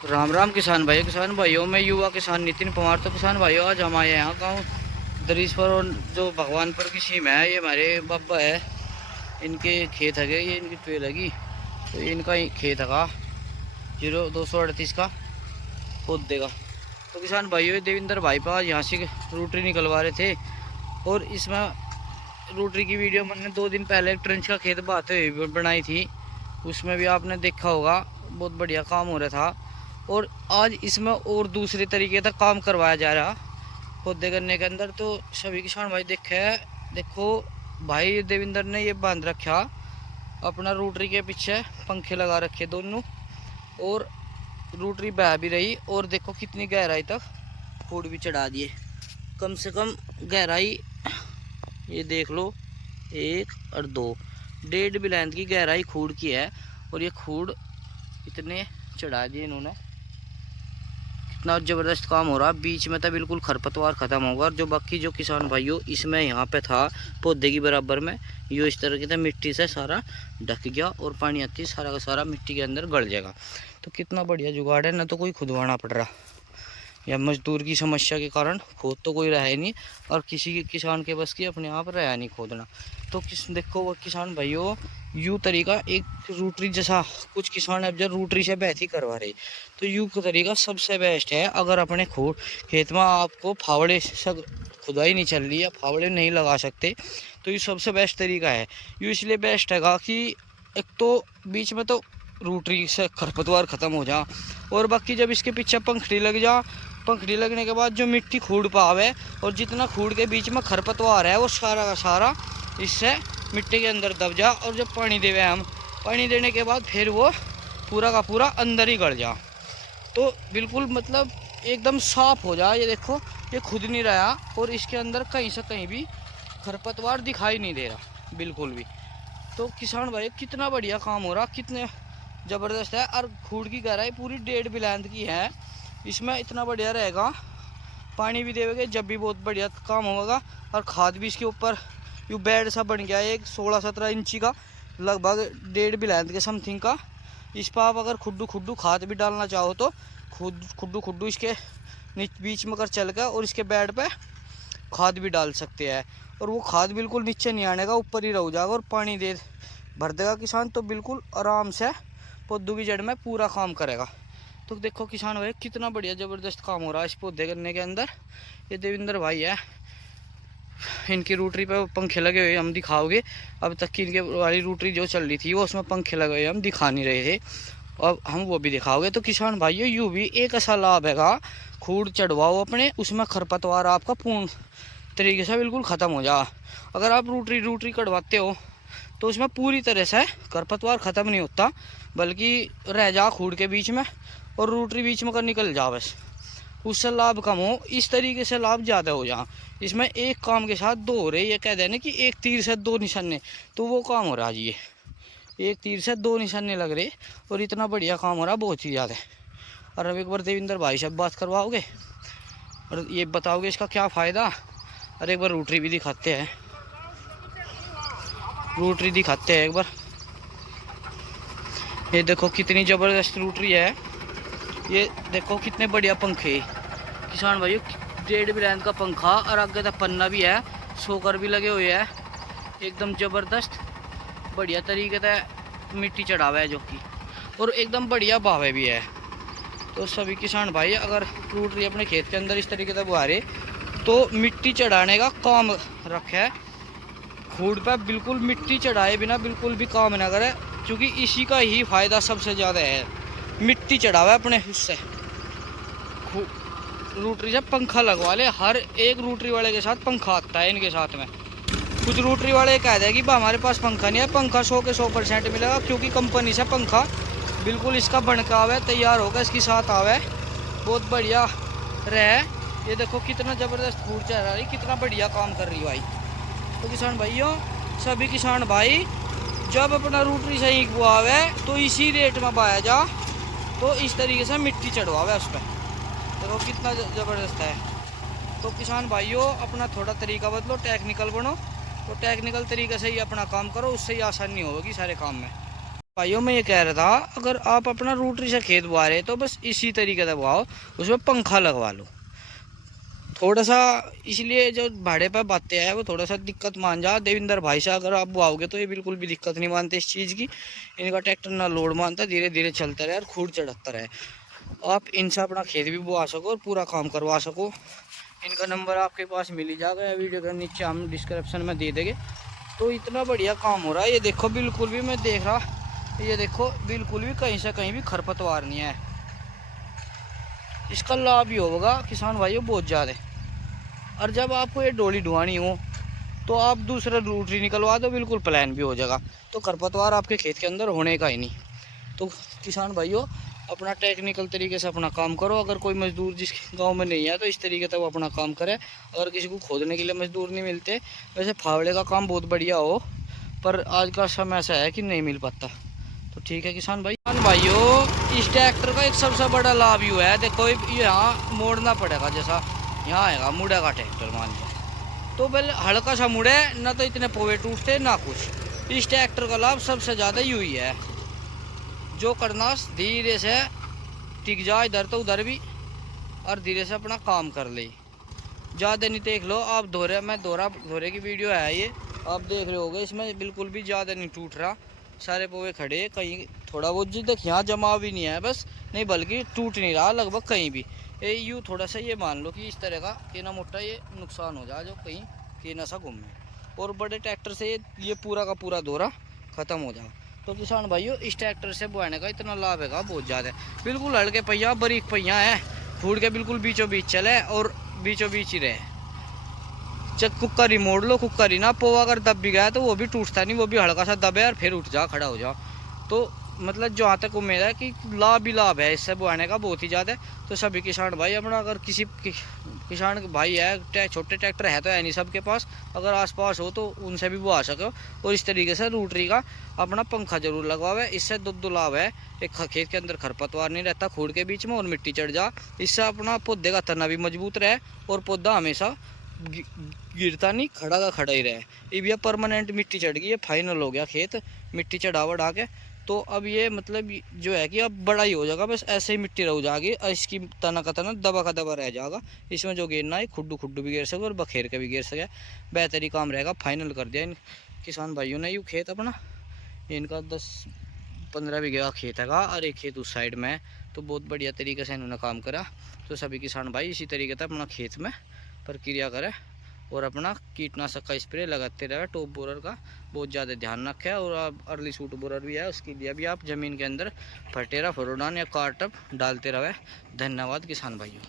राम राम किसान भाइयों, मैं युवा किसान नितिन पवार। तो किसान भाइयों, आज हमारे यहाँ गाँव दरीसपुर और जो भगवानपुर की सीम है, ये हमारे बाबा है, इनके खेत है। ये इनकी ट्रेल लगी, तो ये इनका ही खेत है 0238 का पौधे का। तो किसान भाइयों, ये देवेंद्र भाई पास यहाँ से रूटरी निकलवा रहे थे, और इसमें रूटरी की वीडियो मैंने 2 दिन पहले ट्रेंच का खेत बाते हुए बनाई थी, उसमें भी आपने देखा होगा, बहुत बढ़िया काम हो रहा था। और आज इसमें और दूसरे तरीके से काम करवाया जा रहा पौधे करने के अंदर। तो सभी किसान भाई देखो भाई, देवेंद्र ने ये बांध रखा अपना रूटरी के पीछे, पंखे लगा रखे दोनों, और रूटरी बह भी रही। और देखो कितनी गहराई तक खूड़ भी चढ़ा दिए, कम से कम गहराई ये देख लो 1 और 2, 1.5 बिलैंद की गहराई खूड़ की है। और ये खूड़ इतने चढ़ा दिए इन्होंने, कितना ज़बरदस्त काम हो रहा। बीच में तो बिल्कुल खरपतवार ख़त्म होगा, और जो बाकी जो किसान भाइयों इसमें यहाँ पे था पौधे की बराबर में, ये इस तरह की था मिट्टी से सारा ढक गया, और पानी आती सारा का सारा मिट्टी के अंदर गड़ जाएगा। तो कितना बढ़िया जुगाड़ है, ना तो कोई खुदवाना पड़ रहा, या मजदूर की समस्या के कारण खोद तो कोई रहा नहीं, और किसी किसान के बस की अपने आप रहा नहीं खोदना। तो देखो वो किसान भाइयों, यूँ तरीका एक रूटरी जैसा कुछ किसान अब जब रूटरी से बेहतर करवा रहे, तो यूँ तरीका सबसे बेस्ट है। अगर अपने खेत में आपको फावड़े से खुदाई नहीं चल रही है, फावड़े नहीं लगा सकते, तो ये सबसे बेस्ट तरीका है। यूँ इसलिए बेस्ट हैगा कि एक तो बीच में तो रूटरी से खरपतवार ख़त्म हो जा, और बाकी जब इसके पीछे पंखड़ी लग जा, पंखड़ी लगने के बाद जो मिट्टी खूड़ पावे, और जितना खूड़ के बीच में खरपतवार है वो सारा का सारा इससे मिट्टी के अंदर दब जा। और जब पानी देवे हम, पानी देने के बाद फिर वो पूरा का पूरा अंदर ही गड़ जा, तो बिल्कुल मतलब एकदम साफ हो जा। ये देखो, ये खुद नहीं रहा, और इसके अंदर कहीं से कहीं भी खरपतवार दिखाई नहीं दे रहा बिल्कुल भी। तो किसान भाई कितना बढ़िया काम हो रहा, कितने ज़बरदस्त है। और खूड़ की गहराई पूरी 1.5 बिलैंद की है, इसमें इतना बढ़िया रहेगा। पानी भी देवेंगे जब भी बहुत बढ़िया काम होगा, और खाद भी इसके ऊपर यू बेड सा बन गया है, एक 16-17 इंची का, लगभग 1.5 बिलैंद के समथिंग का। इस पर आप अगर खुड्डू खाद भी डालना चाहो तो खुड्डू इसके बीच में कर चल कर, और इसके बेड पे खाद भी डाल सकते हैं। और वो खाद बिल्कुल नीचे नहीं आने का, ऊपर ही रह जाएगा, और पानी दे भर देगा किसान, तो बिल्कुल आराम से पौधों की जड़ में पूरा काम करेगा। तो देखो किसान भाई कितना बढ़िया ज़बरदस्त काम हो रहा है इस पौधे करने के अंदर। ये देवेंद्र भाई है, इनकी रूटरी पे पंखे लगे हुए हम दिखाओगे। अब तक की इनके वाली रूटरी जो चल रही थी वो उसमें पंखे लगे हुए हम दिखा नहीं रहे थे, अब हम वो भी दिखाओगे। तो किसान भाइयों, यूँ भी एक ऐसा लाभ हैगा, खूड़ चढ़वाओ अपने, उसमें खरपतवार आपका पूर्ण तरीके से बिल्कुल ख़त्म हो जा। अगर आप रूटरी कटवाते हो तो उसमें पूरी तरह से खरपतवार ख़त्म नहीं होता, बल्कि रह जा खूड़ के बीच में, और रूटरी बीच में कर निकल जा, बस उससे लाभ कम हो। इस तरीके से लाभ ज़्यादा हो जा। इसमें एक काम के साथ 2 हो रहे, ये कह देना कि एक तीर से 2 निशाने, तो वो काम हो रहा जी, ये एक तीर से 2 निशाने लग रहे, और इतना बढ़िया काम हो रहा, बहुत ही ज़्यादा। और अब एक बार देवेंद्र भाई से बात करवाओगे और ये बताओगे इसका क्या फ़ायदा। और एक बार रूटरी भी दिखाते हैं, रूटरी दिखाते हैं एक बार। ये देखो कितनी ज़बरदस्त रूटरी है, ये देखो कितने बढ़िया पंखे किसान भाइयों, 1.5 बिलैंद का पंखा, और आगे तक पन्ना भी है, सोकर भी लगे हुए हैं, एकदम ज़बरदस्त बढ़िया तरीके से मिट्टी चढ़ावा है जो कि, और एकदम बढ़िया भावे भी है। तो सभी किसान भाई अगर रूटरी अपने खेत के अंदर इस तरीके से बुआरे, तो मिट्टी चढ़ाने का काम रखे है, खूड़ पर बिल्कुल मिट्टी चढ़ाए बिना बिल्कुल भी काम ना करे, क्योंकि इसी का ही फ़ायदा सबसे ज़्यादा है, मिट्टी चढ़ावा अपने उससे। रूटरी से पंखा लगवा ले, हर एक रूटरी वाले के साथ पंखा आता है इनके साथ में। कुछ रूटरी वाले कह दे कि हमारे पास पंखा नहीं है, पंखा 100 के 100% मिलेगा, क्योंकि कंपनी से पंखा बिल्कुल इसका बनका आवे, तैयार होकर इसके साथ आवे, बहुत बढ़िया रहे। ये देखो कितना ज़बरदस्त खूड़ चढ़ रही, कितना बढ़िया काम कर रही भाई। तो किसान भाइयों, सभी किसान भाई जब अपना रूटरी सही बुआवे तो इसी रेट में पाया जा, तो इस तरीके से मिट्टी चढ़वावे उस पर, देखो कितना ज़बरदस्त है। तो किसान भाइयों अपना थोड़ा तरीका बदलो, टेक्निकल बनो, तो टेक्निकल तरीके से ही अपना काम करो, उससे ही आसानी होगी सारे काम में। भाइयों मैं ये कह रहा था, अगर आप अपना रूटरी से खेत बुआ रहे तो बस इसी तरीके से बुआओ, उसमें पंखा लगवा लो। थोड़ा सा इसलिए जो भाड़े पर बातें हैं वो थोड़ा सा दिक्कत मान जा देविंदर भाई से, अगर आप बुआओगे तो ये बिल्कुल भी दिक्कत नहीं मानते इस चीज़ की। इनका ट्रैक्टर ना लोड मानता, धीरे धीरे चलता रहे और खूड चढ़ता रहे। आप इनसे अपना खेत भी बुआ सको और पूरा काम करवा सको। इनका नंबर आपके पास मिल ही जाएगा, वीडियो के नीचे हम डिस्क्रिप्शन में दे देंगे। तो इतना बढ़िया काम हो रहा है, ये देखो बिल्कुल भी मैं देख रहा, ये देखो बिल्कुल भी कहीं से कहीं भी खरपतवार नहीं है। इसका लाभ ही होगा किसान भाइयों बहुत ज़्यादा। और जब आपको ये डोली ढुआनी हो तो आप दूसरा रूटरी निकलवा दो, बिल्कुल प्लान भी हो जाएगा। तो खरपतवार आपके खेत के अंदर होने का ही नहीं। तो किसान भाइयों अपना टेक्निकल तरीके से अपना काम करो। अगर कोई मजदूर जिस गांव में नहीं है तो इस तरीके से वो अपना काम करे। अगर किसी को खोदने के लिए मजदूर नहीं मिलते, वैसे फावड़े का काम बहुत बढ़िया हो, पर आज का समय ऐसा है कि नहीं मिल पाता। तो ठीक है किसान भाइयों, इस ट्रैक्टर का एक सबसे बड़ा लाभ ये है, देखो यहाँ मोड़ना पड़ेगा, जैसा यहाँ आएगा मुड़ेगा ट्रैक्टर मान लिया तो पहले हल्का सा मुड़े ना, तो इतने पोवे टूटते ना कुछ। इस ट्रैक्टर का लाभ सबसे ज़्यादा यूँ है, जो करना धीरे से टिक जा इधर तो उधर भी, और धीरे से अपना काम कर ले। ज़्यादा नहीं देख लो आप धोरे, मैं धोरे की वीडियो है ये, आप देख रहे होगे, इसमें बिल्कुल भी ज़्यादा नहीं टूट रहा, सारे पोवे खड़े, कहीं थोड़ा बहुत जी तक यहाँ जमा भी नहीं है बस, नहीं बल्कि टूट नहीं रहा लगभग कहीं भी। ये यूँ थोड़ा सा ये मान लो कि इस तरह का कि ना मोटा ये नुकसान हो जाए जो कहीं कि ना सा घूमे, और बड़े ट्रैक्टर से ये पूरा का पूरा दौरा ख़त्म हो जाए। तो किसान भाइयों इस ट्रैक्टर से बोआने का इतना लाभ है बहुत ज़्यादा। बिल्कुल हल्के पहिया बारीक पहिया है, फूट के बिल्कुल बीचों बीच चले और बीचों बीच ही रहे। जब कुकर ही मोड़ लो, कुकर ही ना पोवा अगर दब भी गया तो वो भी टूटता नहीं, वो भी हल्का सा दबे और फिर उठ जा खड़ा हो जाओ। तो मतलब जहाँ तक उम्मीद है कि लाभ ही लाभ है इससे बुआने का बहुत ही ज़्यादा। तो सभी किसान भाई अपना, अगर किसी किसान भाई है छोटे ट्रैक्टर है तो है नहीं सबके पास, अगर आसपास हो तो उनसे भी बुआ सको। और इस तरीके से रूटरी का अपना पंखा जरूर लगवावे, इससे दो लाभ है। एक खेत के अंदर खरपतवार नहीं रहता खूड़ के बीच में और मिट्टी चढ़ जा, इससे अपना पौधे का तना भी मजबूत रहे और पौधा हमेशा गिरता नहीं, खड़ा का खड़ा ही रहे। ये भी परमानेंट मिट्टी चढ़ गई है, फाइनल हो गया खेत मिट्टी चढ़ा बढ़ा के। तो अब ये मतलब जो है कि अब बड़ा ही हो जाएगा, बस ऐसे ही मिट्टी रह जाएगी और इसकी तना का तना दबा का दबा रह जाएगा। इसमें जो गिरना है खुड्डू खुड्डू भी गिर सके और बखेर के भी गिर सके, बेहतरी काम रहेगा। फाइनल कर दिया इन किसान भाइयों ने। यूँ खेत अपना इनका 10-15 बीघे का खेत हैगा और एक खेत उस साइड में है, तो बहुत बढ़िया तरीके से इन्होंने काम करा। तो सभी किसान भाई इसी तरीके से अपना खेत में प्रक्रिया करें और अपना कीटनाशक का स्प्रे लगाते रहे। टॉप बोरर का बहुत ज़्यादा ध्यान रखें, और आप अर्ली सूट बोरर भी है उसके लिए भी आप ज़मीन के अंदर फटेरा फरोडान या कार्टअप डालते रहे। धन्यवाद किसान भाइयों।